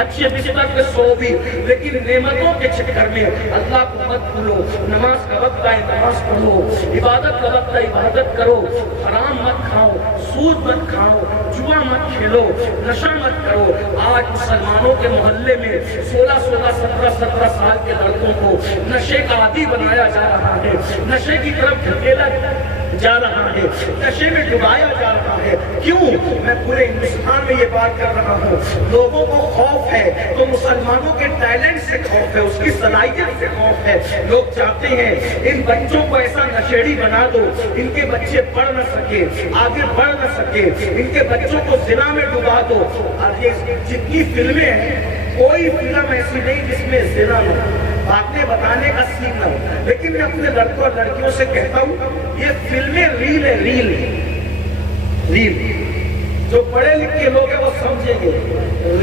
اچھے بستر پہ سو بھی، لیکن نعمتوں کے چکر میں اللہ کو مت بھولو۔ نماز کا وقت آئے نماز پڑھو، عبادت کا وقت آئے عبادت کرو، حرام مت کھاؤ، سود مت کھاؤ، جوا مت کھیلو، نشہ مت کرو۔ آج مسلمانوں کے محلے میں 16 17 سال کے لڑکوں کو نشے کا عادی بنایا جا رہا ہے، نشے کی طرف دھکیلا جا رہا ہے، نشے میں ڈبایا جا رہا ہے۔ کیوں؟ میں پورے ہندوستان میں یہ بات کر رہا ہوں۔ لوگوں کو خوف ہے تو مسلمانوں کے ٹیلنٹ سے خوف ہے، اس کی صلاحیت سے خوف ہے۔ لوگ چاہتے ہیں ان بچوں کو ایسا نشیڑی بنا دو، ان کے بچے پڑھ نہ سکے، آگے بڑھ نہ سکے، ان کے بچوں کو زنا میں ڈبا دو۔ اور یہ جتنی فلمیں ہیں، کوئی فلم ایسی نہیں جس میں زنا ہو، باتیں بتانے کا سین نہ ہو۔ لیکن میں اپنے لڑکوں اور لڑکیوں سے کہتا ہوں یہ فلمیں ریل ہے، ریل جو پڑھے لکھے لوگ ہیں وہ سمجھیں گے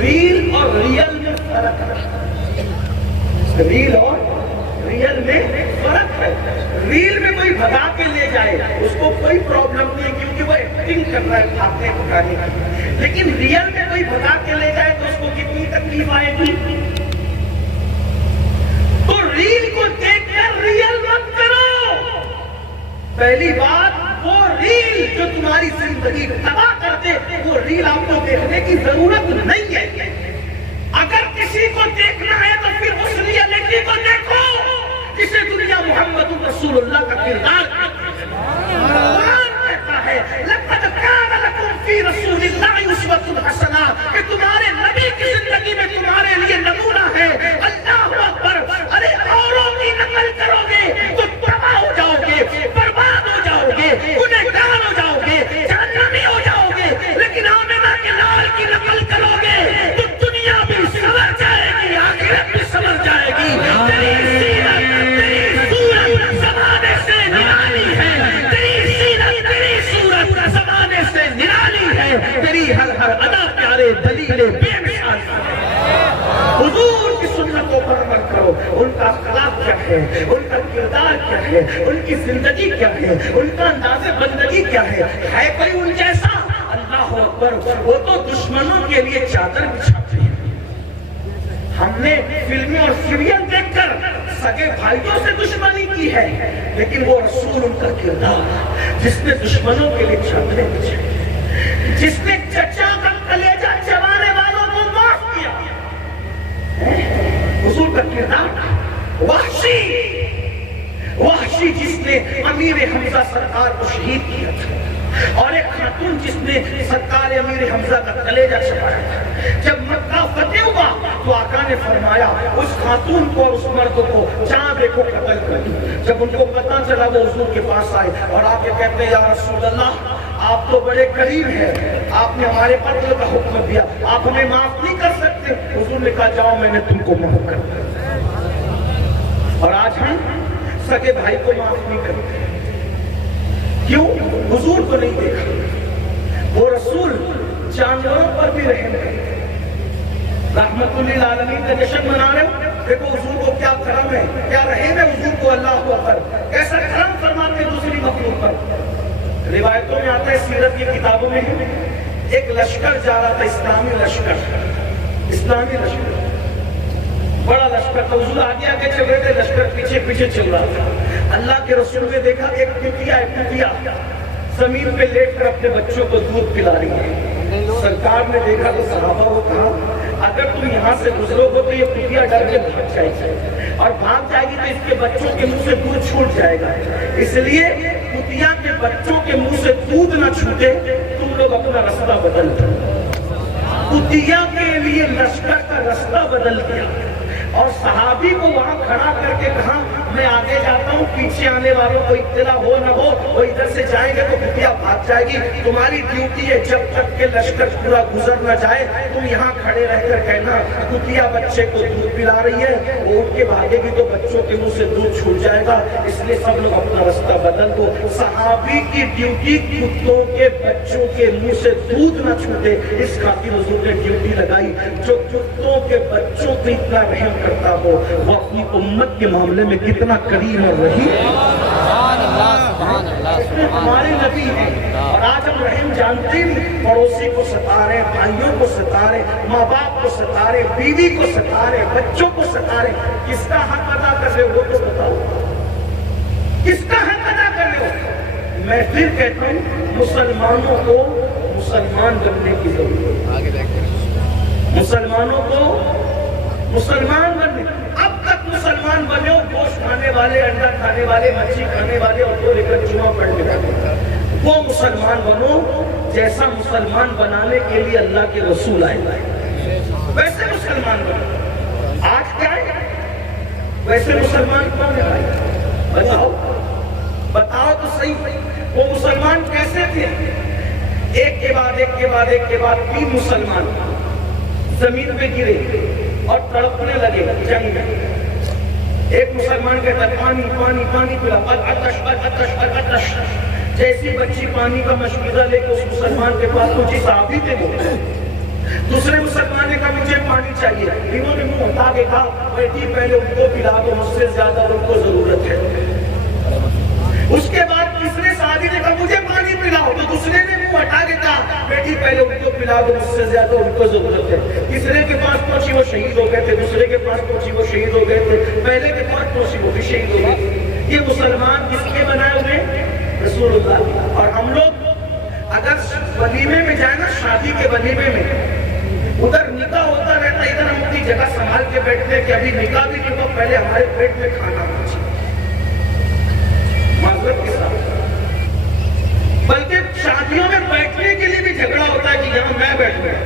ریل اور ریل میں فرق ہے، ریل اور ریل میں فرق ہے۔ ریل میں کوئی بھگا کے لے جائے اس کو کوئی پرابلم نہیں کیونکہ وہ ایکٹنگ کر رہا ہے بھاگنے بھگانے کی، لیکن ریل میں کوئی بھگا کے لے جائے تو اس کو کتنی تکلیف آئے گی۔ تو ریل کو دیکھ کر ریل مت کرو۔ پہلی بات وہ ریل جو تمہاری زندگی تباہ کر دے وہ ریل آپ کو دیکھنے کی ضرورت نہیں ہے۔ اگر کسی کو دیکھنا ہے تو پھر اس ریئلٹی کو دیکھو جسے دنیا محمد رسول اللہ کا کردار قرآن کہتا ہے لقد کان لکم فی رسول اللہ اسوۃ حسنہ، کہ تمہارے نبی کی زندگی میں تمہارے لیے نمونہ ہے۔ اللہ اکبر! ارے اوروں کی نقل کرو گے تو تباہ ہو جاؤ گے، برباد ہو جاؤ گے، گنہگار ہو جاؤ گے، جہنمی ہو جاؤ گے۔ لیکن آمنہ کے لال کی نقل کرو گے تو دنیا بھی سنور جائے گی، آخرت بھی سنور جائے گی۔ تیری سیرت، تیری صورت زمانے سے نرالی ہے، تیری سیرت، تیری صورت زمانے سے نرالی ہے، تیری ہر ہر ادا پیارے دلیل بے مثال ہے۔ حضور کی سنتوں پر عمل کرو، ان کا اخلاق کیا ہے، ان کا کردار کیا ہے، ان کی زندگی کیا ہے، ان کا انداز بندگی کیا ہے کوئی ان جیسا؟ اللہ اکبر! وہ تو دشمنوں کے لیے چادر بچھاتے ہیں۔ ہم نے فلمیں اور سیریل دیکھ کر سگے بھائیوں سے دشمنی کی ہے، لیکن وہ رسول ان کا کردار جس نے دشمنوں کے لیے چادریں بچھائی، جس نے چچا کا کلیجہ چبانے والوں کو معاف کیا، حضور کا کردار۔ وحشی جس نے امیر حمزہ سرکار کو شہید کیا تھا، اور ایک خاتون جس نے سرکار امیر حمزہ کا کلیجہ چبایا تھا۔ جب مکہ فتح ہوا تو آقا نے فرمایا اس خاتون کو اور اس مرد کو جہاں دیکھو قتل کر دو۔ جب ان کو پتہ چلا وہ حضور کے پاس آئے اور آ کے کہتے ہیں یا رسول اللہ آپ تو بڑے قریب ہیں، آپ نے ہمارے قتل کا حکم دیا، آپ ہمیں معاف نہیں کر سکتے؟ حضور نے کہا جاؤ میں نے تم کو معاف کر دیا۔ اور آج ہم سگے بھائی کو معاف نہیں کرتے، کیوں؟ حضور کو نہیں دیکھا۔ وہ رسول جانوروں پر بھی رحم کرتے، رحمت للعالمین کا جشن منا رہے ہو، دیکھو حضور کو کیا کرم ہے، کیا رحم ہے حضور کو، اللہ اکبر! کیسا کرم فرماتے دوسری مخلوق پر۔ روایتوں میں آتا ہے، سیرت کی کتابوں میں ایک لشکر جا رہا تھا، اسلامی لشکر، بڑا لشکر تھا۔ حضور آگے آگے چل رہے تھے، لشکر پیچھے پیچھے چل رہا تھا۔ اللہ کے رسول نے دیکھا ایک ٹوٹیا زمین پہ لیٹ کر اپنے بچوں کو دودھ پلا رہی ہے۔ سرکار نے دیکھا تو صحابہ کو کہا اگر تم یہاں سے گزرو گے تو یہ ٹوٹیا ڈر کے بھاگ جائے گی، اور بھاگ جائے گی تو اس کے بچوں کے منہ سے دودھ چھوٹ جائے گا، اس لیے ٹوٹیا کے بچوں کے منہ سے دودھ نہ چھوٹے، تم لوگ اپنا رستہ بدل دو۔ ٹوٹیا کے لیے لشکر کا رستہ بدل دیا، اور صحابی کو وہاں کھڑا کر کے کہا میں آگے جاتا ہوں، پیچھے آنے والوں کو اطلاع ہو نہ ہو، وہ ادھر سے جائیں گے تو ٹوٹیا بھاگ جائے گی، تمہاری ڈیوٹی ہے جب تک کہ لشکر پورا گزر نہ جائے تم یہاں کھڑے رہ کر کہنا ٹوٹیا بچے کو دودھ پلا رہی ہے، وہ اٹھ کے بھاگے گی تو بچوں کے منہ سے دودھ چھوٹ جائے گا، اس لیے سب لوگ اپنا رستہ بدل دو۔ صحابی کی ڈیوٹی کتوں کے بچوں کے منہ سے دودھ نہ چھوٹے، اس خاطر حضور نے ڈیوٹی لگائی۔ جو کتوں کے بچوں کو اتنا رحم کرتا ہو وہ اپنی امت کے معاملے میں کتنا کریم اور رحیم۔ ہمارے نبی ہیں. اور آج ہم رحم جانتے نہیں, پڑوسی کو ستا رہے, بھائیوں کو ستا رہے, ماں باپ کو ستا رہے, بیوی کو ستا رہے, بچوں کو ستا رہے. کس کا حق ادا کر رہے ہو وہ تو بتاؤ, کس کا حق ادا کر رہے ہو؟ میں پھر کہتا ہوں, مسلمانوں کو مسلمان بننے کی ضرورت ہے. مسلمانوں کو مسلمان بننے. اب تک مسلمان بنے ہو گوشت کھانے والے, انڈا کھانے والے, مچھلی کھانے والے, اور وہ لے کر جمعہ پڑھنے والے. وہ مسلمان بنو جیسا مسلمان بنانے کے لیے اللہ کے رسول آئے, ویسے مسلمان بنو. آج کیا ہے ویسے مسلمان کون ہے بھائی؟ بتاؤ بتاؤ تو صحیح. وہ مسلمان کیسے تھے؟ ایک کے بعد ایک کے بعد ایک کے بعد 3 مسلمان زمین پہ گرے اور تڑپنے لگے جنگ میں. ایک مسلمان کہتا ہے پانی پانی پانی پلا, اتش اتش اتش. جیسی بچی پانی کا مشورہ لے کے اس مسلمان کے پاس پہنچی, صحابی تھے وہ. دوسرے مسلمان نے کہا مجھے پانی چاہیے. انہوں نے منہ ہٹا کے کہا بیٹی پہلے ان کو پلا دو, مجھ سے زیادہ ان کو ضرورت ہے. اس کے بعد تیسرے صحابی نے کہا مجھے پانی پلاؤ, تو دوسرے نے منہ ہٹا کے کہا بیٹی پہلے ان کو پلا دو, مجھ سے زیادہ ان کو ضرورت ہے. تیسرے کے پاس پہنچی وہ شہید ہو گئے تھے, دوسرے کے پاس پہنچی وہ شہید ہو گئے تھے, پہلے کے پاس پہنچی وہ بھی شہید ہو گئے. یہ مسلمان کس کے بنائے ہوئے؟ رسول اللہ. اور ہم لوگ اگر ولیمے میں جائیں نا, شادی کے ولیمے میں, ادھر نکاح ہوتا رہتا, ادھر ہم اپنی جگہ سنبھال کے بیٹھتے ہیں کہ ابھی نکاح بھی نہیں ہوا, پہلے ہمارے پیٹ میں کھانا ہونا چاہیے معذرت کے ساتھ. بلکہ شادیوں میں بیٹھنے کے لیے بھی جھگڑا ہوتا ہے کہ یہاں میں بیٹھ گیا,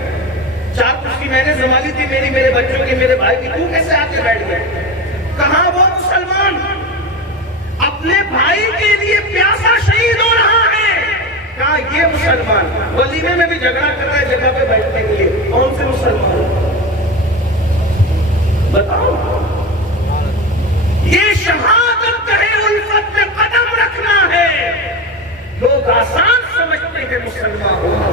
4 کرسی میں نے سنبھالی تھی, میرے بچوں کی, میرے بھائی کی, تو کیسے آ کے بیٹھ گئے؟ کہاں وہ مسلمان اپنے بھائی کے لیے پیاسا شہید ہو رہا ہے؟ کہاں یہ مسلمان ولیمے میں بھی جھگڑا کر رہا ہے جگہ پہ بیٹھنے کے لیے؟ کون سے مسلمان بتاؤ؟ یہ شہادت ہے, الفت میں قدم رکھنا ہے. لوگ آسان سمجھتے ہیں مسلمان ہونا,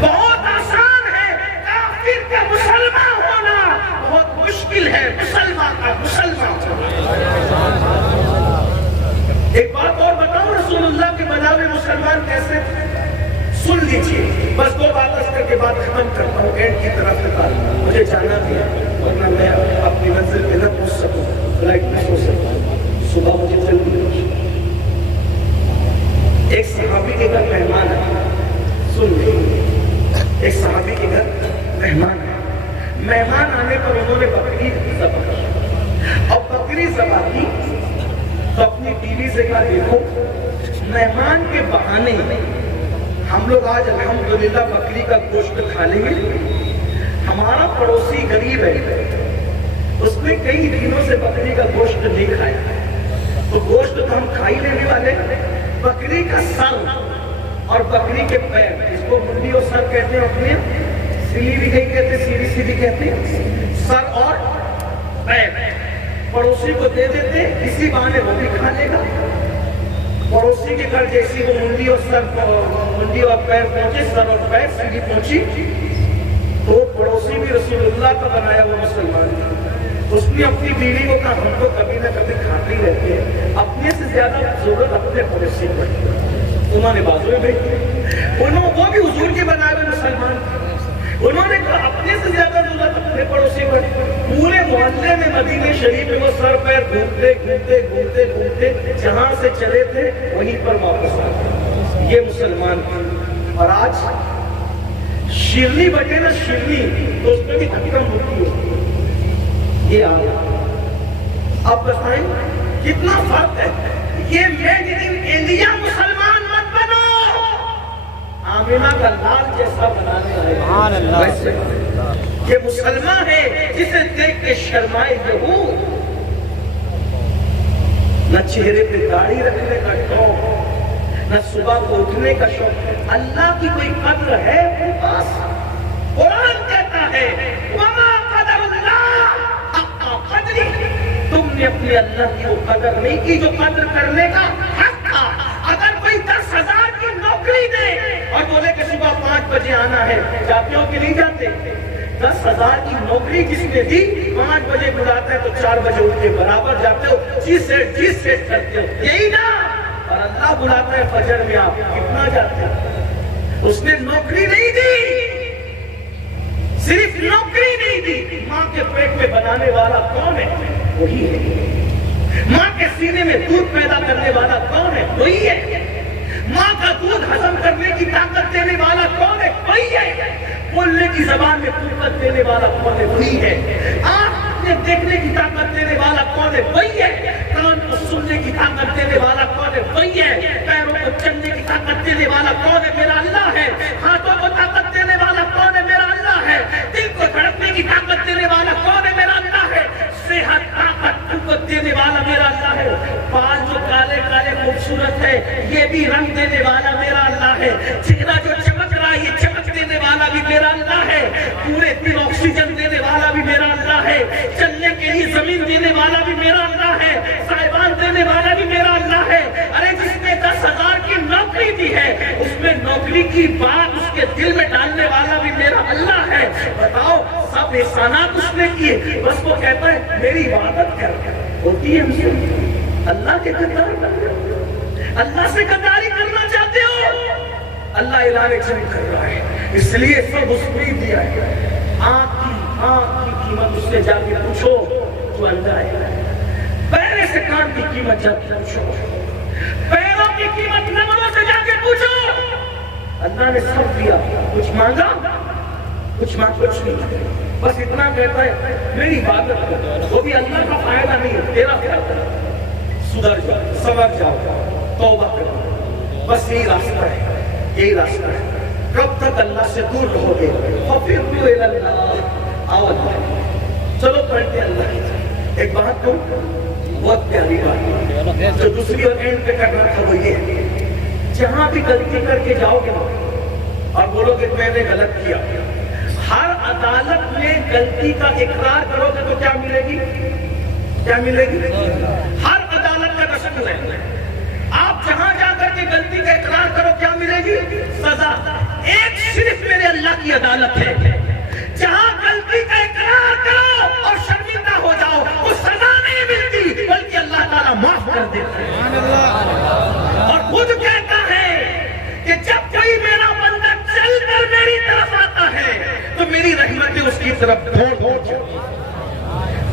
بہت آسان ہے. کافر کا مسلمان ہونا بہت مشکل ہے, مسلمان کا مسلمان ہونا. ایک بات اور بتاؤں, رسول اللہ کے بنا ہوئے مسلمان کیسے تھے؟ سن لیجیے, بس 2 بات اس کے بعد ختم کرتا ہوں. اینڈ کی طرف مجھے جانا بھی ہے, ورنہ میں اپنی منزل پہ نہ پہنچ سکوں, فلائٹ میں سو سکتا ہوں, صبح مجھے جلدی ہو. ایک صحابی کے گھر مہمان ہے, سن لیجیے, ایک صحابی کے گھر مہمان ہے. مہمان آنے پر انہوں نے بکری ذبح کی, اور بکری ذبح کی تو اپنی بیوی سے کہا دیکھو مہمان کے بہانے ہم لوگ آج الحمدللہ بکری کا گوشت کھا لیں گے. ہمارا پڑوسی غریب ہے, اس نے کئی دنوں سے بکری کا گوشت نہیں کھایا, تو گوشت تو ہم کھا ہی لینے والے. بکری کا سر اور بکری کے پیر, اس کو منڈی اور سر کہتے ہیں, اپنے سیلی بھی نہیں کہتے, سیدھی سیدھی کہتے ہیں, سر اور پیر پڑوسی کو دے دیتے, اسی بہانے وہ بھی کھا لے گا. پڑوسی کے گھر جیسی وہ منڈی اور پیر پہنچے, سر اور پیر سیدھی پہنچی, تو پڑوسی بھی رسول اللہ کا بنایا ہوا مسلمان تھا. اس نے اپنی بیوی کو کہا ہم تو کبھی نہ کبھی کھاتے ہی رہتے ہیں, اپنے سے زیادہ ضرورت اپنے پڑوسی پر. انہوں نے بازویں بیٹھی, وہ بھی حضور کے بنائے ہوئے مسلمان تھے. انہوں نے کہا اپنے سے زیادہ ضرورت اپنے پڑوسی پر. پورے محلے میں مدینے شریف میں وہ سر پیر گھومتے گھومتے گھومتے گھومتے جہاں سے چلے تھے وہیں پر واپس آتے. یہ مسلمان تھے. اور آج شیرنی بٹے نا, شیرنی تو اس میں بھی دھکم ہوتی ہے. یہ اب بتائیں کتنا فرق ہے. یہ میڈ ان انڈیا مسلمان مت بنو, آمینہ کا لال جیسا بنانے والے. یہ مسلمان ہے جسے دیکھ کے شرمائے یہود, نہ چہرے پہ داڑھی رکھنے کا شوق, نہ صبح کو اٹھنے کا شوق. اللہ کی کوئی قدر ہے اپنے پاس؟ قرآن کہتا ہے وما قدر اللہ حق قدری, تم نے اپنے اللہ کی وہ قدر نہیں کی جو قدر کرنے کا حق تھا. اگر کوئی 10,000 کی نوکری دے اور بولے کہ صبح 5 بجے آنا ہے, جاتے ہو کہ نہیں جاتے؟ 10,000 کی نوکری جس نے دی, 5 بجے بلاتا ہے تو 4 بجے اٹھ کے برابر جاتے ہو, جی سیٹ کرتے ہو, یہی نا. اور اللہ بلاتا ہے فجر میں آپ کتنا جاتے ہیں؟ اس نے نوکری نہیں دی، صرف نوکری نہیں دی، ماں کے پیٹ میں بنانے والا کون ہے؟ وہی ہے۔ ماں کے سینے میں دودھ پیدا کرنے والا کون ہے؟ وہی ہے۔ ماں کا دودھ ہضم کرنے کی طاقت دینے والا کون ہے؟ وہی ہے۔ بولنے کی زبان میں قوت دینے والا کون ہے؟ وہی ہے۔ آنکھ میں دیکھنے کی طاقت دینے والا کون ہے؟ وہی ہے۔ کان کو سننے کی طاقت دینے والا کون ہے؟ وہی ہے۔ پیروں کو چلنے کی طاقت دینے والا کون ہے؟ میرا اللہ ہے۔ ہاتھوں کو طاقت دینے والا کون ہے؟ میرا اللہ ہے۔ دل کو دھڑکنے کی طاقت دینے والا کون ہے؟ میرا اللہ ہے۔ صحت، طاقت، قوت دینے والا میرا اللہ ہے۔ بال جو کالے کالے خوبصورت ہے یہ بھی رنگ دینے والا میرا اللہ ہے۔ چہرہ جو چمک رہا ہے یہ چمک دینے والا بھی میرا اللہ ہے۔ پورے دن آکسیجن دینے والا بھی میرا اللہ ہے۔ چلنے کے لیے زمین دینے والا بھی میرا اللہ ہے۔ سائبان دینے والا بھی میرا اللہ ہے۔ ارے جس نے 10,000 کی نوکری دی ہے اس میں نوکری کی بات اس کے دل میں ڈالنے والا بھی میرا اللہ ہے۔ بتاؤ سب احسانات اس نے کیے، بس وہ کہتا ہے میری عبادت کر ہوتی ہے ہم سے۔ اللہ کے قدار کرتے ہو، اللہ سے قداری کرنا چاہتے ہو، اللہ اعلان جنگ کر رہا ہے، اس لیے سب اس نے دیا ہے۔ آنکھ کی قیمت اس سے جا کے پوچھو تو اندر ہے۔ پیرے سے کان کی قیمت جا کے پوچھو، پیروں کی قیمت نمبروں سے جا کے پوچھو۔ اللہ نے سب دیا، کچھ مانگا کچھ نہیں، بس اتنا کہتا ہے میری عبادت کرو، وہ بھی اللہ کا فائدہ نہیں ہے، تیرا فائدہ۔ سدھر جاؤ، سنور جاؤ، توبہ کرو، بس یہی راستہ ہے، یہی راستہ ہے۔ کب تک اللہ سے دور رہو گے؟ فَفِرُّوا إِلَى اللَّهِ، آؤ اللہ، چلو پڑھتے اللہ کی طرف۔ ایک بات تو بہت پیاری بات جو دوسری اور اینڈ پہ کرنا تھا وہ یہ ہے، جہاں بھی غلطی کر کے جاؤ گے اور بولو کہ میں نے غلط کیا، ہر عدالت میں غلطی کا اقرار کرو گے تو کیا ملے گی؟ کیا ملے گی؟ ہر عدالت کا دستور ہے، آپ جہاں جا کر کے غلطی کا اقرار کرو کیا ملے گی؟ سزا۔ ایک صرف میرے اللہ کی عدالت ہے جہاں غلطی کا اقرار کرو اور شرمندہ ہو جاؤ وہ سزا نہیں ملتی بلکہ اللہ تعالیٰ معاف کر دیتا ہے، اور خود کہتا ہے کہ جب کوئی میرا بندہ چل کر میری طرف آتا ہے تو میری رحمتیں اس کی طرف دوڑ جاتی۔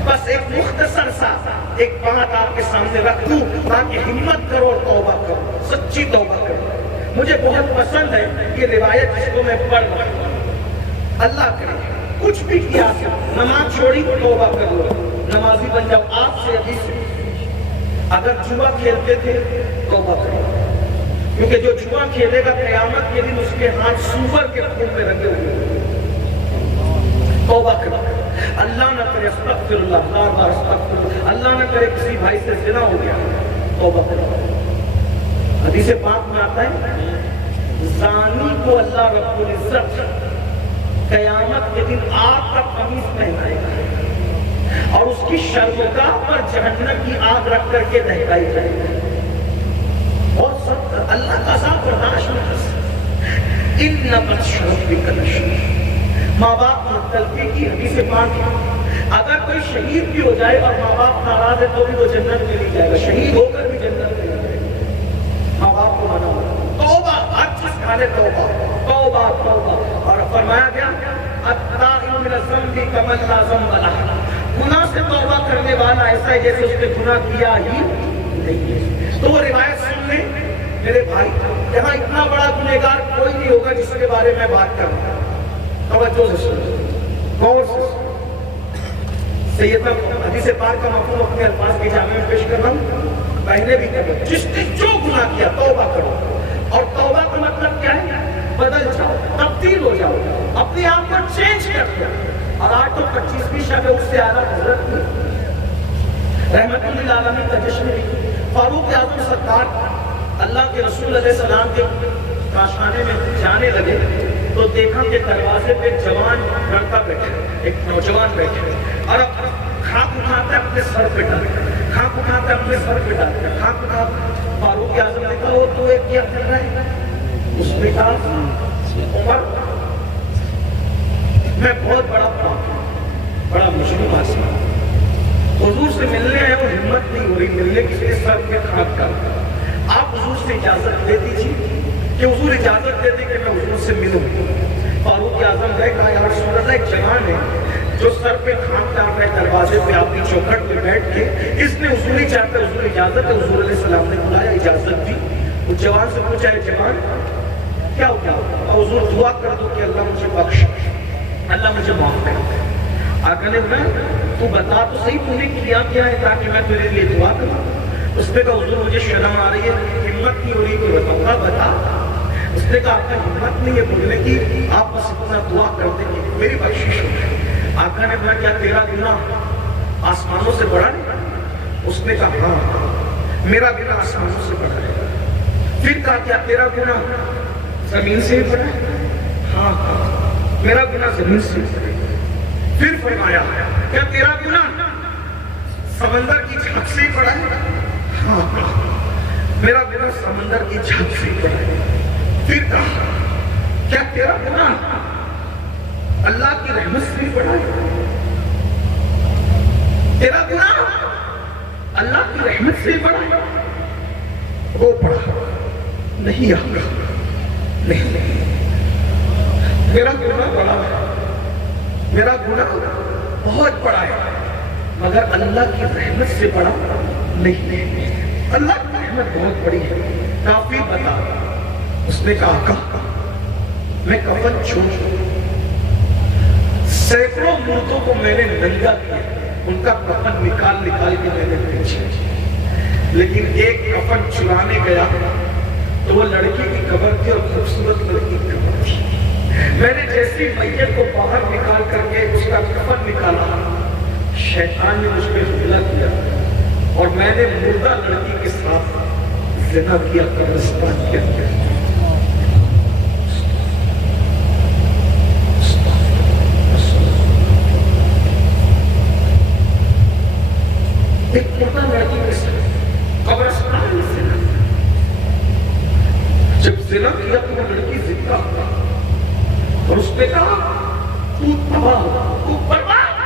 بس ایک مختصر سا ایک بات آپ کے سامنے رکھ دوں تاکہ ہمت کرو اور توبہ کرو، سچی توبہ کرو۔ مجھے بہت پسند ہے یہ روایت جس کو میں پڑھ رہا ہوں۔ اللہ کرے کچھ بھی کیا، نماز چھوڑی توبہ کر لو، نمازی بن جاؤ۔ آپ سے ابھی سے اگر جوا کھیلتے تھے توبہ کرو، کیونکہ جو جوا کھیلے گا قیامت کے دن اس کے ہاتھ سور کے خون میں رنگے ہوئے۔ توبہ کرو، اللہ نہ کرے، استغفر اللہ، بار بار استغفر اللہ، اللہ نہ کرے کسی بھائی سے زنا ہو گیا، توبہ کرو۔ حدیث پاک میں آتا ہے زانی کو اللہ رب العزت قیامت کے دن آگ کا قمیص پہنائے گا اور اس کی شرمگاہ پر جہنم کی آگ رکھ کر کے دہکائی جائے گی، اور سب اللہ کا عذاب برداشت نہیں کر سکتا۔ ان بطش ربک لشدید، ماں باپ کی تلفی کی حدیث پاک ہے، اگر کوئی شہید بھی ہو جائے اور ماں باپ ناراض ہے تو بھی وہ جنت میں نہیں جائے گا، شہید ہو کر بھی جنت میں نہیں جائے گا۔ ماں باپ کو مانا ہوگا، توبہ، ہر چیز کھانے توبہ توبہ توبہ، اور فرمایا گیا التائب من الذنب کمن لا ذنب لہ، گناہ سے توبہ کرنے والا ایسا ہے جیسے اس نے گناہ کیا ہی نہیں ہے۔ تو وہ روایت سن لیں میرے بھائی، یہاں اتنا بڑا گنہگار کوئی نہیں ہوگا جس کے بارے میں بات کروں، توجہ سے سنو، غور سے سنو۔ سیدنا حدیث پاک کا مفہوم اپنے الفاظ کے جامع میں پیش کر رہا ہوں، پہلے بھی کرو، جس نے جو گناہ کیا توبہ کرو، اور توبہ کا مطلب کیا ہے؟ بدل جاؤ، تبدیل ہو جاؤ، اپنے آپ کو چینج کر دو۔ اور آج تو 25ویں شب ہے، اس سے اعلیٰ حضرت کی رحمت للعالمین کا جشن ہے۔ فاروق اعظم سرکار اللہ کے رسول علیہ السلام کے کاشانے میں جانے لگے تو دیکھا کہ دروازے پہ ایک جوان لڑکا بیٹھا، ایک نوجوان بیٹھا، اور خاک اٹھاتا ہے اپنے سر پہ ڈالتا ہے، خاک اٹھاتا ہے اپنے سر پہ ڈالتا ہے، خاک اٹھاتا۔ فاروق اعظم نے کہا وہ تو ایک کیا کر رہا ہے؟ اس نے کہا عمر میں بہت بڑا پاک ہوں، بڑا مجرم آدمی ہوں، حضور سے ملنے آئے وہ ہمت نہیں ہو رہی ملنے کی، سر پہ خاک ڈالتا۔ آپ حضور حضور سے اجازت دے دیجیے کہ حضور اجازت دے دیں کہ میں حضور سے ملوں. فاروق اعظم نے کہا یا رسول اللہ ایک جوان ہے جو سر پہ کھانٹا ڈال رہا ہے دروازے پہ آپ کی چوکھٹ پہ بیٹھ کے, اس نے حضور ہی چاہتا ہے, حضور اجازت ہے. حضور علیہ السلام نے بلایا, اجازت دی. وہ جوان سے پوچھا ہے جوان کیا ہو گیا؟ اور حضور دعا کر دو کہ اللہ مجھے بخش, اللہ مجھے معاف کر دے. آقا نے کہا تو بتا تو صحیح تو نے کیا کیا ہے تاکہ میں تیرے لیے دعا کروں. اس نے کہا حضور مجھے شرم آ رہی ہے, ہمت نہیں ہو رہی کہ بتاؤں گا. بتا. اس نے کہا آپ کا ہمت نہیں ہے بولنے کی, آپ بس اتنا دعا کر دیں کہ میری بخشش ہو جائے. آقا نے کہا کیا تیرا گناہ آسمانوں سے بڑا ہے؟ اس نے کہا ہاں میرا گناہ آسمانوں سے بڑا ہے. پھر کہا کیا تیرا گناہ زمین سے بڑا ہے؟ ہاں ہاں میرا گناہ زمین سے بڑا ہے. پھر فرمایا کیا تیرا گناہ سمندر کی جھاگ سے بڑا ہے؟ ہاں ہاں میرا گناہ سمندر کی جھاگ سے بڑا ہے. پھر کہا کیا تیرا گناہ اللہ کی رحمت سے بڑا ہے؟ تیرا گناہ اللہ کی رحمت سے بڑا ہے؟ وہ پڑا نہیں آقا, نہیں میرا گناہ بڑا ہے, میرا گناہ بہت بڑا ہے, مگر اللہ کی رحمت سے بڑا نہیں. اللہ کی رحمت بہت بڑی ہے. کافی بتا. اس نے کہا آقا میں کفن چھوڑ سینکڑوں مردوں کو میں نے ننگا کیا, ان کا کفن نکال کے میں نے بیچا, لیکن ایک کفن چرانے گیا تو وہ لڑکی کی قبر تھی اور خوبصورت لڑکی کی قبر تھی. میں نے جیسی میت کو باہر نکال کر کے اس کا کفن نکالا, شیطان نے مجھ پہ حملہ کیا اور میں نے مردہ لڑکی کے ساتھ زنا کیا قبرستان کے اندر. ایک مردہ لڑکی کے ساتھ قبرستان میں زنا. جب زنا کیا تو وہ لڑکی زندہ ہوا اور اس نے کہا تو تباہ تو برباد,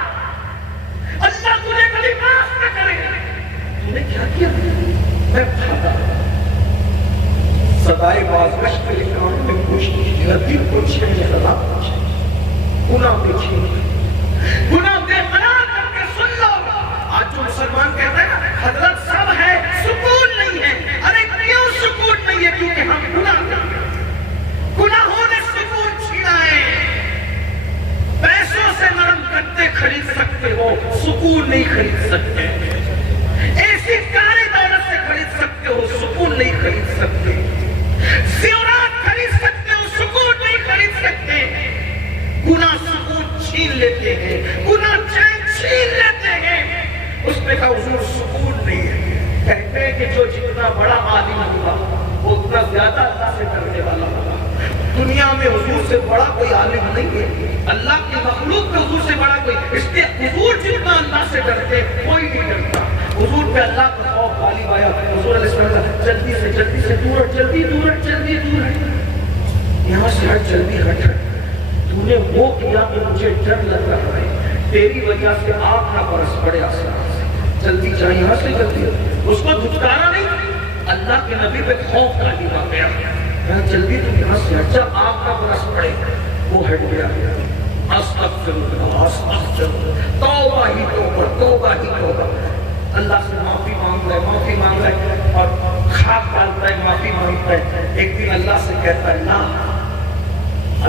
اللہ تجھے کبھی معاف نہ کرے. تو نے کیا کیا؟ میں بھاگا, صدائے بازگشت کے کان میں پوچھتی ندی پوچھے جہاں پوچھے گناہ پیچھے گناہ بے قرار کر کے سن لو. آج جو مسلمان کہتا ہے نا حضرت سب ہے سکون نہیں ہے, ارے کیوں سکون نہیں ہے؟ کیونکہ ہم گناہوں نے سکون چھینا ہے. پیسوں سے نرم گدے خرید سکتے ہو, سکون نہیں خرید سکتے. ایسی کاری دولت سے خرید سکتے ہو, سکون نہیں خرید سکتے. زیورات خرید سکتے ہو, سکون نہیں خرید سکتے. گناہ سکون چھین لیتے ہیں, گناہ چین چھین لیتے ہیں. اس نے کہا حضور سکون نہیں ہے. کہتے ہیں کہ جو جتنا بڑا عالم ہوگا وہ اتنا زیادہ اللہ سے ڈرنے والا ہوگا. دنیا میں حضور سے بڑا کوئی عالم نہیں ہے, اللہ کی مخلوق میں حضور سے بڑا کوئی. اس لیے حضور جتنا اللہ سے ڈرتے کوئی نہیں ڈرتا. حضور پہ اللہ کا خوف غالب آیا. حضور علیہ السلام جلدی سے دور ہٹ, جلدی دور ہٹ, جلدی دور ہٹ, یہاں سے ہٹ, جلدی ہٹ. تو نے وہ کیا کہ مجھے ڈر لگ رہا ہے, تیری وجہ سے آگ نہ برس پڑے آسمان سے. جلدی جا یہاں سے, جلدی. اس کو دھتکارا نہیں, اللہ کے نبی پہ خوف غالب آ گیا. جلدی تم یہاں سے ہٹ جا, آگ نہ برس پڑے. وہ ہٹ گیا. استغفراللہ استغفراللہ, توبہ ہی توبہ, توبہ ہی توبہ. اللہ سے معافی مانگ رہا ہے اور خاک ڈالتا ہے, معافی مانگتا ہے. ایک دن اللہ سے کہتا ہے اللہ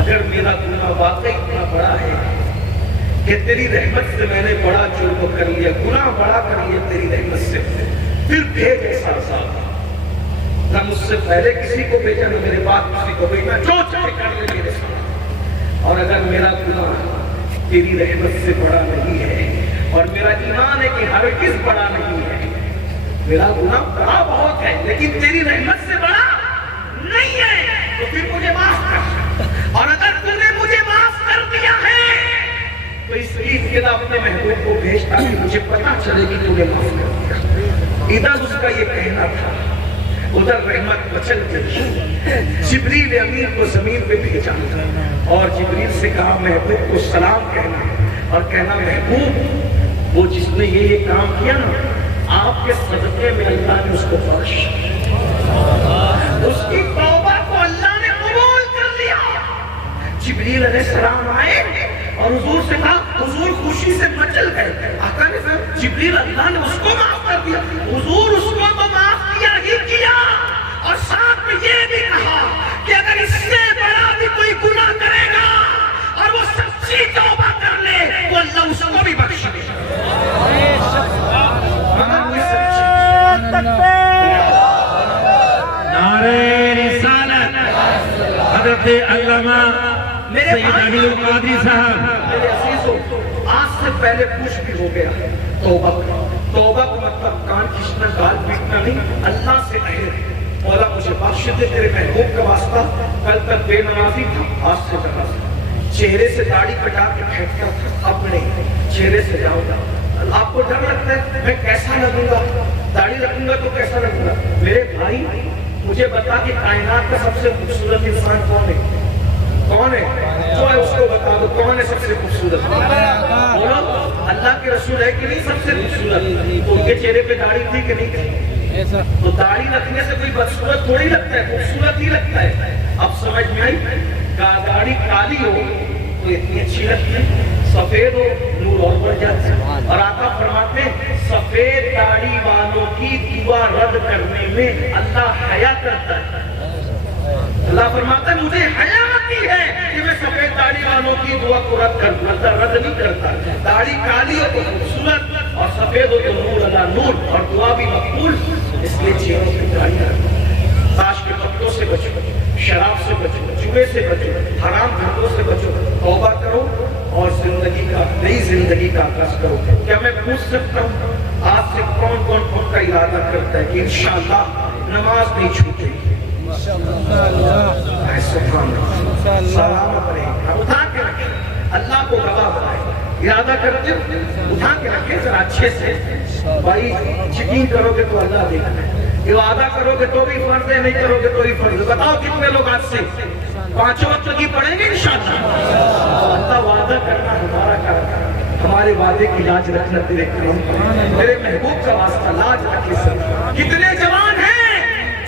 اگر میرا گناہ واقعی اتنا بڑا ہے کہ تیری رحمت سے میں نے بڑا جرم کر لیا, گناہ بڑا کر لیا تیری رحمت سے, پھر بھیج ایسا عذاب. نہ مجھ سے پہلے کسی کو بھیجا, نہ میرے بعد کسی کو بھیجا, جو چاہے کر لے میرے ساتھ. اور اگر میرا گناہ تیری رحمت سے بڑا نہیں ہے, اور میرا ایمان ہے کہ ہرگز بڑا نہیں ہے, میرا گناہ بڑا بہت ہے لیکن تیری رحمت سے بڑا نہیں ہے, تو پھر مجھے معاف کر. اور اگر تم نے مجھے معاف کر دیا ہے تو اس عید کے بعد اپنے محبوب کو بھیج تاکہ مجھے پتا چلے کہ تم نے معاف کر دیا. ادھر اس کا یہ کہنا تھا, ادھر رحمت بچل گئی. جبریل امین کو زمین پہ بھیجا اور جبریل سے کہا محبوب کو سلام کہنا اور کہنا محبوب وہ جس نے یہ کام کیا نا, آپ کے صدقے میں اللہ نے اس کو بخش. اس کی توبہ کو اللہ نے قبول کر لیا. جبریل علیہ السلام آئے اور حضور سے کہا, حضور خوشی سے مچل گئے. آقا نے کہا جبریل اللہ نے اس کو معاف کر دیا. حضور اس کو تو معاف کیا ہی کیا, اور ساتھ میں یہ بھی کہا کہ اگر اس سے بڑا بھی کوئی گناہ کرے گا اور وہ سچی توبہ کر لے تو اللہ اس کو بھی بخش دے. نعرہ رسالت حضرت علامہ سید علی القادری صاحب. میرے عزیزوں, آج سے پہلے کچھ بھی ہو گیا, توبہ توبہ کو مطلب کان کھینچنا, گال پیٹنا نہیں, اللہ سے کہے مولا مجھے بخش دے, تیرے محبوب کا واسطہ. کل تک بے نمازی تھا, آج سے نماز, چہرے سے داڑھی کٹا کے پھینکتا تھا, اب نہیں, چہرے سے جاؤں گا. آپ کو ڈر لگتا ہے میں کیسا لگوں گا, داڑھی رکھوں گا تو کیسا لگوں گا؟ میرے بھائی مجھے بتا کہ کائنات کا سب سے خوبصورت انسان کون ہے؟ کون ہے؟ جو ہے اس کو بتا دو, کون ہے سب سے خوبصورت؟ بولو, اللہ کے رسول ہے کہ نہیں سب سے خوبصورت؟ ان کے چہرے پہ داڑھی تھی کہ نہیں تھی؟ تو داڑھی رکھنے سے کوئی بدصورت تھوڑی لگتا ہے, خوبصورت ہی لگتا ہے. اب سمجھ میں آئی, داڑھی کالی ہو تو اتنی اچھی لگتی ہے, سفید ہو نور اور بڑھ جاتا ہے. اور آقا فرماتے ہیں سفید داڑھی والوں کی دعا رد کرنے میں اللہ حیا کرتا ہے. اللہ فرماتا ہے مجھے حیا آتی ہے کہ میں سفید داڑھی والوں کی دعا کو رد کر دوں. اللہ رد نہیں کرتا. داڑھی کالی ہو تو خوبصورت اور سفید ہو تو نور اللہ نور, اور دعا بھی مقبول. اس لیے چہروں کی داڑیاں رکھو, تاش کے پتوں سے بچو, شراب سے بچو, جوے سے بچو, حرام دھندوں سے بچو, توبہ کرو اور زندگی کا نئی زندگی کا آغاز کرو. کیا میں پوچھ سکتا ہوں آج سے کون کون کا ارادہ کرتا ہے کہ انشاءاللہ نماز نہیں چھوٹے گی؟ سلامت رہے, اٹھا کے رکھیں, اللہ کو گواہ بنائے. ارادہ کرتے اٹھا کے رکھیں ذرا اچھے سے. بھائی یقین کرو گے تو اللہ دے گا, ارادہ کرو گے تو بھی فرض ہے, نہیں کرو گے تو بھی فرض ہے. بتاؤ کتنے لوگ آج سے 5 وقت کی پڑھیں گے انشاءاللہ؟ اللہ وعدہ کرنا ہمارا کام ہے, ہمارے وعدے کی لاج رکھنا تیرے کرم, تیرے محبوب کا واسطہ لاج رکھے. سب کتنے جوان ہیں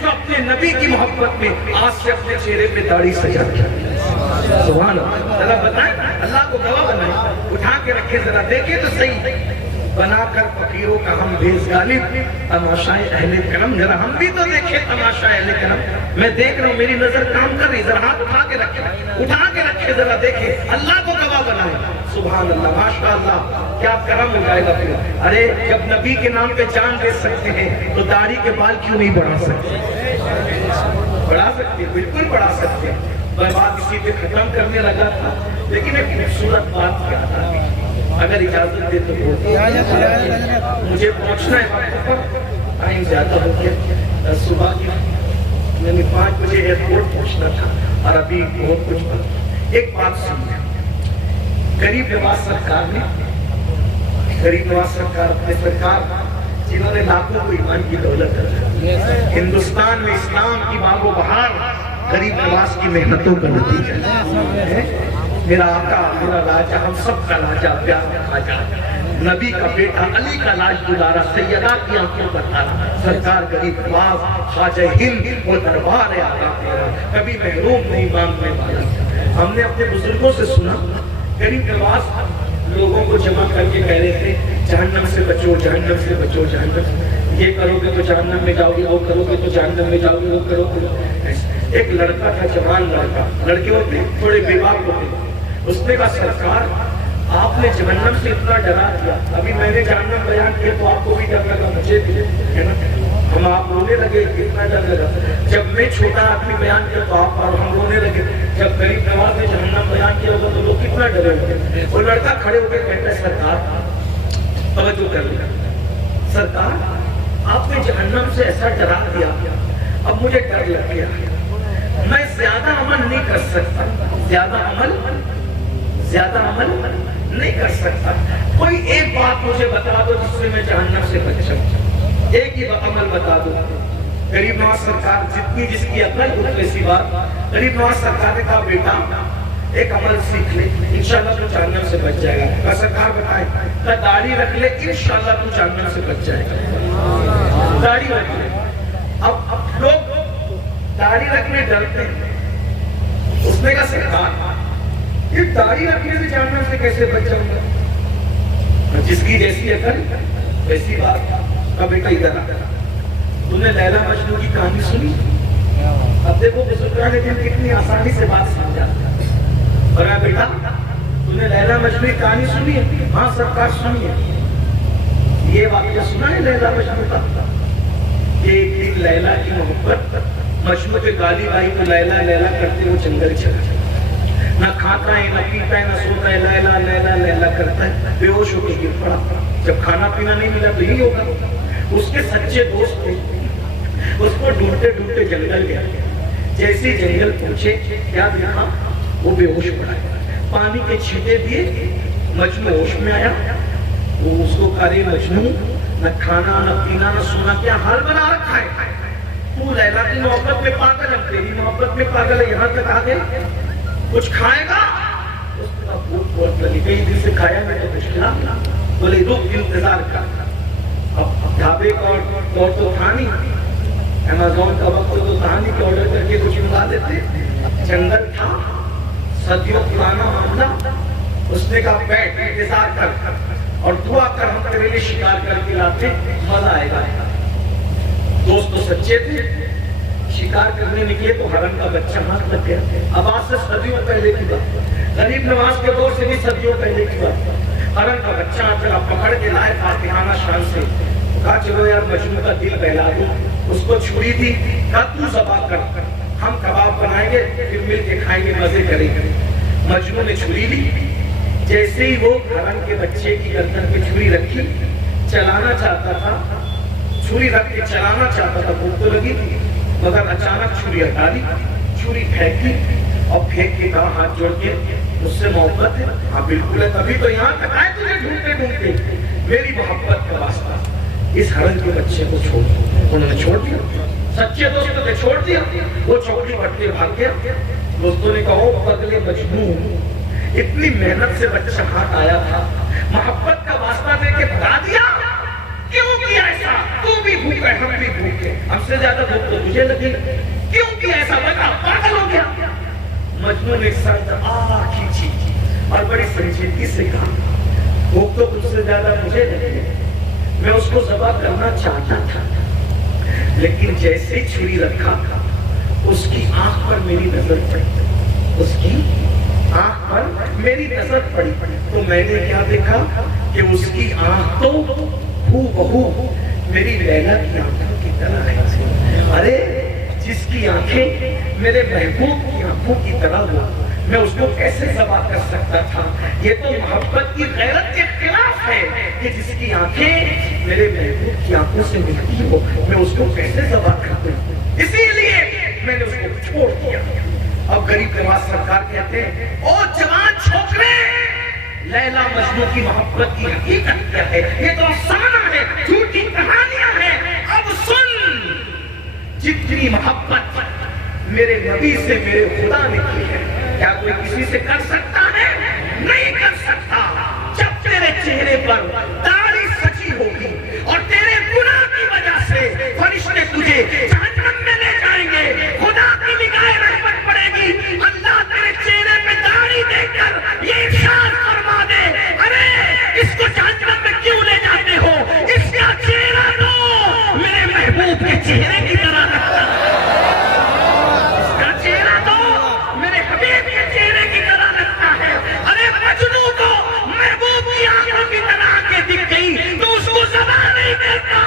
جو اپنے نبی کی محبت میں آج سے اپنے چہرے پہ داڑھی سجا کے, سبحان اللہ. ذرا بتائیں, اللہ کو گواہ بنائیں, اٹھا کے رکھے, ذرا دیکھیں تو صحیح. بنا کر فقیروں کا ہم بیز غالب, تماشائے اہل کرم. ذرا ہم بھی تو دیکھیں تماشائے اہل کرم. میں دیکھ رہا ہوں, میری نظر کام کر رہی, ذرا ہاتھ اٹھا کے رکھے, اٹھا کے رکھے, ذرا دیکھیں. اللہ کو گواہ بنائیں. سبحان اللہ, ماشاءاللہ, کیا کرم ہو جائے گا پھر. ارے جب نبی کے نام پہ جان دے سکتے ہیں تو داڑھی کے بال کیوں نہیں بڑھا سکتے؟ بڑھا سکتے, بالکل بڑھا سکتے. میں بات اسی پہ ختم کرنے لگا تھا, لیکن ایک خوبصورت بات کیا تھا, اگر اجازت دے تو مجھے پہنچنا ہے وقت پر. ٹائم زیادہ ہو گیا, صبح کی میں نے 5 بجے ایئرپورٹ پہنچنا تھا اور ابھی بہت کچھ. ایک بات سنیں, غریب نواز سرکار نے, غریب نواز سرکار اپنے سرکار جنہوں نے لاکھوں کو ایمان کی دولت دی, ہندوستان میں اسلام کی باغ و بہار غریب نواز کی محنتوں کا نتیجہ ہے. میرا آقا, میرا راجہ, ہم سب کا راجہ, پیار کا خواجہ, نبی کا بیٹا, علی کا لاج دلارا, سیدہ کی آنکھوں کا تارا, سرکار غریب نواز, خواجہ ہند, وہ دربار ہے آقا تیرا, کبھی محروم نہیں مانگنے والا. ہم نے اپنے بزرگوں سے سنا, غریب نواز لوگوں کو جمع کر کے کہہ رہے تھے جہنم سے بچو, جہنم سے بچو, جہنم, یہ کرو گے تو جہنم میں جاؤ گے, وہ کرو گے تو جہنم میں جاؤ گے, وہ کرو گے. ایک لڑکا تھا, جوان لڑکا, لڑکے ہوتے تھوڑے بے باک ہوتے, اس نے کہا سرکار آپ نے جہنم سے اتنا ڈرا دیا, ابھی میں نے جہنم بیان کیا تو آپ کو بھی ڈر لگا, مجھے بھی, ہے نا. ہم آپ رونے لگے, کتنا ڈر لگا. جب میں چھوٹا آدمی بیان کیا تو آپ ہم رونے لگے. جب غریب نواز نے جہنم بیان کیا ہوگا تو لوگ کتنا ڈرے ہوتے. وہ لڑکا کھڑے ہو کے کہتا ہے سرکار توجہ کر لیا, سرکار آپ نے جہنم سے ایسا ڈرا دیا, اب مجھے ڈر لگ گیا, میں زیادہ عمل نہیں کر سکتا, زیادہ عمل نہیں کر سکتا. کوئی ایک بات مجھے بتا دو جس سے میں جہنم سے بچ سکوں, ایک ہی عمل بتا دو. غریب نواز سرکار جتنی جس کی عقل اتنی سی بات, غریب نواز سرکار نے کہا بیٹا ایک عمل سیکھ لے, انشاءاللہ تو جہنم سے بچ جائے گا. سرکار بتائے کہ داڑھی رکھ لے, انشاءاللہ تو جہنم سے بچ جائے گا. داڑھی رکھ لے. اب داڑھی رکھنے ڈرتے ہیں۔ اس نے کہا سرکار یہ داڑھی رکھنے سے جاننا سے کیسے بچ جاؤں گا؟ جس کی جیسی عقل ویسی بات۔ کا بیٹا ادھر آ، تم نے لیلا مجنو کی کہانی سنی؟ اب دیکھو بزرگان نے کتنی آسانی سے بات سمجھا۔ اور بیٹا تم نے لیلا مجنو کی کہانی سنی ہے؟ ہاں سرکار سنی ہے۔ یہ واقعہ سنا ہے لیلا مجنو کا کہ ایک دن لیلا کی محبت مجنو پہ گالی آئی تو لیلا لیلا کرتے وہ جنگل چلا جائے، نہ کھاتا ہے نہ پیتا ہے نہ سوتا ہے، لیلا لیلا لیلا کرتا ہے، بے ہوش ہو کے گر پڑا۔ جب کھانا پینا نہیں ملا تو یہی ہوگا۔ اس کے سچے دوست تھے، اس کو ڈھونڈتے ڈھونڈتے جنگل گیا۔ جیسے جنگل پہنچے کیا دیکھا؟ وہ بے ہوش پڑا ہے۔ پانی کے چھینٹے دیے، مجنو ہوش میں آیا۔ وہ اس کو کہا رے مجنو، نہ کھانا نہ پینا نہ سونا، کیا حال بنا رکھا ہے؟ تو لیلا کی محبت میں پاگل ہے، تیری محبت میں پاگل ہے، یہاں تک آ گئے، کچھ کھائے گا؟ اس کا بھوک بہت لگی، کئی دن سے کھایا میں تو کچھ کھلا۔ بولے رک انتظار کر۔ اب ڈھابے کا دور تو تھا نہیں، امیزون کا وقت تو تھا نہیں کہ آرڈر کر کے کچھ منگا دیتے، جنگل تھا، صدیوں پرانا معاملہ۔ اس نے کہا بیٹھ انتظار کر اور دعا کر، ہم تیرے لیے شکار کر کے لاتے، مزہ آئے گا۔ دوست تو سچے تھے، شکار کرنے نکلے تو ہرن کا بچہ ہاتھ لگ گیا۔ اب آج سے صدیوں پہلے کی بات، غریب نواز کے دور سے بھی صدیوں پہلے کی بات۔ ہرن کا بچہ چلا پکڑ کے لائے فاتحانہ شان سے، کہا چلو یار مجنو کا دل بہلا دوں۔ اس کو چھری دی، کہا تو ذبح کر، ہم کباب بنائیں گے پھر مل کے کھائیں گے، مزے کریں گے۔ مجنو نے چھری لی، جیسے ہی وہ ہرن کے بچے کی گردن پہ چھری رکھی، چلانا چاہتا تھا، چھری رکھ کے چلانا چاہتا تھا، بھوک تو لگی تھی، مگر اچانک چھری ہٹا دی، چھری پھینک دی اور پھینک کے کہا ہاتھ جوڑ کے مجھ سے محبت ہے؟ ہاں بالکل ہے، تبھی تو یہاں تک آئے تجھے ڈھونڈتے ڈھونڈتے، میری محبت کا واسطہ۔ اس ہرن کے بچے کو چھوڑ دیا، انہوں نے چھوڑ دیا، سچے دوستوں نے چھوڑ دیا، وہ چوکڑی پٹ کے بھاگ گیا۔ دوستوں نے کہا او پگلے مجنو، اتنی محنت سے بچہ ہاتھ آیا تھا، محبت کا واسطہ دے کے بھگا دیا، کیوں کیا ایسا؟ تو بھی بھوکا ہے، ہم بھی بھوکے، ہم سے زیادہ بھوک تو تجھے لگی، کیوں کیا ایسا؟ بتا، پاگل ہو گیا؟ مجنو نے ایک ساتھ کھینچی اور بڑی سنجیدگی سے کہا بھوک تو تجھ سے زیادہ مجھے لگی، میں اس کو ذبح کرنا چاہتا تھا، لیکن جیسے چھری رکھا اس کی آنکھ پر میری نظر پڑی، اس کی آنکھ پر میری نظر پڑی تو میں نے کیا دیکھا کہ اس کی آنکھ تو ہو بہو میری لیلا کی آنکھوں کی طرح ہے۔ ارے جس کی آنکھیں میرے محبوب کی آنکھوں کی طرح ہو، میں اس کو کیسے ذبح کر سکتا تھا؟ یہ تو محبت کی غیرت کے خلاف ہے کہ جس کی آنکھیں میرے محبوب کی آنکھوں سے ملتی ہو، میں اس کو کیسے ذبح کر دوں؟ اسی لیے میں نے اس کو چھوڑ دیا۔ اب غریب نواز سرکار کہتے ہیں او جوان چھوکرے، لیلا مجنو کی محبت کی حقیقت کیا ہے؟ یہ تو افسانہ ہے، جھوٹی کہانیاں ہیں۔ اب سن، جتنی محبت میرے نبی سے میرے خدا نے کی ہے، کیا کوئی کسی سے کر سکتا ہے؟ نہیں کر سکتا۔ جب تیرے چہرے پر داڑھی سچی ہوگی اور تیرے گناہ کی وجہ سے فرشتے تجھے جہنم میں لے جائیں گے، خدا کی نگاہ رحمت پڑے گی، اللہ تیرے چہرے پہ داڑھی دے کر یہ ارشاد فرما دے ارے اس کو جہنم میں کیوں لے جاتے ہو؟ اس کا چہرہ تو میرے محبوب کے چہرے کی طرح لگتا ہے، اس کا چہرہ تو میرے حبیب کے چہرے کی طرح لگتا ہے۔ ارے مجنو کو محبوب کی آنکھوں کی طرح آنکھیں دکھ گئی تو اس کو ذبح نہیں کرتا۔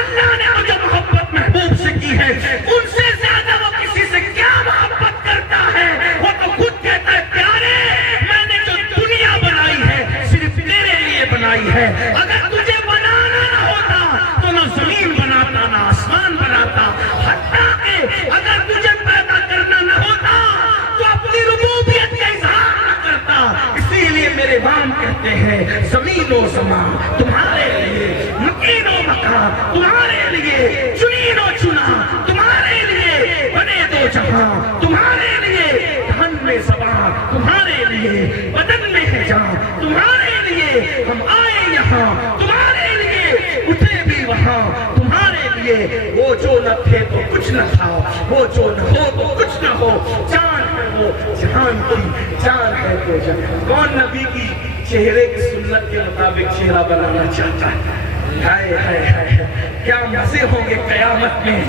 اللہ نے جو محبت محبوب سے کی ہے ان سے زیادہ وہ کسی سے کیا محبت کرتا ہے؟ وہ تو خود کہتا ہے پیارے میں نے جو دنیا بنائی ہے صرف تیرے لیے بنائی ہے، اگر تجھے بنانا نہ ہوتا تو نہ زمین بناتا نہ آسمان بناتا، حتیٰ کہ اگر تجھے پیدا کرنا نہ ہوتا تو اپنی ربوبیت کا اظہار نہ کرتا۔ اسی لیے میرے امام کہتے ہیں زمین و زمان تمہارے لیے، مکین و مکان تمہارے لیے، چنین و چنا تمہارے لیے، بنے دو جہاں تمہارے لیے، دھن میں زبان تمہارے لیے، بدن میں ہے جان تمہارے لیے، ہم آئے یہاں تمہارے لیے، اٹھے بھی وہاں تمہارے لیے، وہ جو نہ تھے تو کچھ کچھ نہ تھا، وہ جو نہ ہو تو کچھ نہ ہو، جان ہے وہ جہان کی جان ہے تو جان۔ کون نبی کی چہرے کی سنت کے مطابق چہرہ بنانا چاہتا ہے؟ ہائے ہائے ہائے، کیا مزے ہوں گے قیامت میں،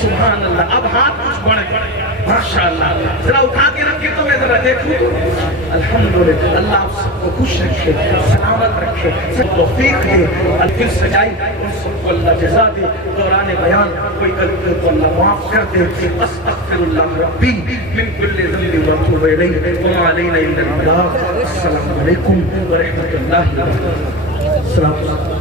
سبحان اللہ۔ اب ہاتھ کچھ بڑھ گئے، ماشاءاللہ، ذرا اٹھا کے رکھے تو میں ذرا دیکھوں۔ الحمدللہ، اللہ آپ سب کو خوش رکھے، سلامت رکھے، سب توفیق دے، الفل سجائی ان سب کو اللہ جزا دے۔ دوران بیان کوئی غلطی کو اللہ معاف کر دے۔ استغفر اللہ ربی من کل ذنب واتوب الیہ وما علینا الا البلاغ۔ السلام علیکم ورحمۃ اللہ وبرکاتہ۔ السلام علیکم۔